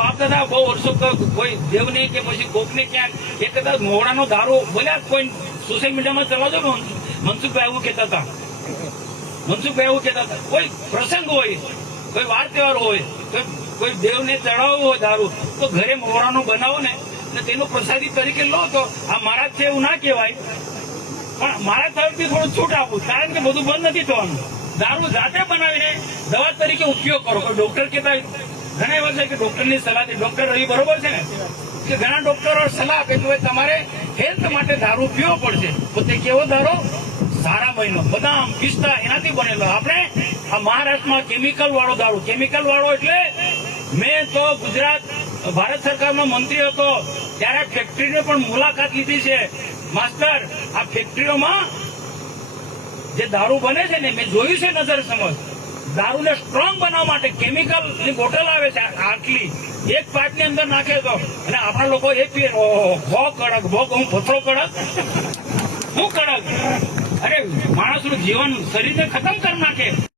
બાપ દાદા બહુ વર્ષો કોઈ દેવને કે પછી કોકને ક્યાંક એ કદાચ મોવડાનો દારૂ બોલ્યા કોઈ સોશિયલ મીડિયામાં ચલાવજો ને મનસુખભાઈ એવું કહેતા હતા કોઈ પ્રસંગ હોય, કોઈ વાર તહેવાર હોય, કોઈ દેવને ચડાવવો હોય દારૂ તો ઘરે મોવડાનો બનાવો ને તેનો પ્રસાદી તરીકે લો તો આ મહારાજ છે એવું ના કહેવાય, પણ મારા તરફથી થોડું છૂટ આપું, કારણ કે બધું બંધ નથી થવાનું. દારૂ જાતે બનાવીને દવા તરીકે ઉપયોગ કરો. ડોક્ટર કહેતા ઘણા એવા છે કે ડોક્ટરની સલાહથી, ડોક્ટર રહી બરોબર છે ને, કે ઘણા ડોક્ટરો સલાહ આપે કે તમારે હેલ્થ માટે દારૂ પીવો પડશે. તો તે કેવો દારૂ? સારા બહેનો, બદામ, પિસ્તા એનાથી બનેલો. આપણે આ મહારાષ્ટ્રમાં કેમિકલ વાળો દારૂ, કેમિકલ વાળો એટલે મેં તો ગુજરાત ભારત સરકારનો મંત્રી હતો ત્યારે ફેક્ટરીની પણ મુલાકાત લીધી છે. માસ્ટર, આ ફેક્ટરીઓમાં જે દારૂ બને છે ને મેં જોયું છે નજર સમજ. દારૂને સ્ટ્રોંગ બનાવવા માટે કેમિકલ ની બોટલ આવે છે આટલી, એક પાટની અંદર નાખે તો, અને આપણા લોકો એ પીએ, ભો કડક, ભો હું પથરો કડક, હું કડક. અરે માણસનું જીવન શરીરને ખતમ કરી નાખે.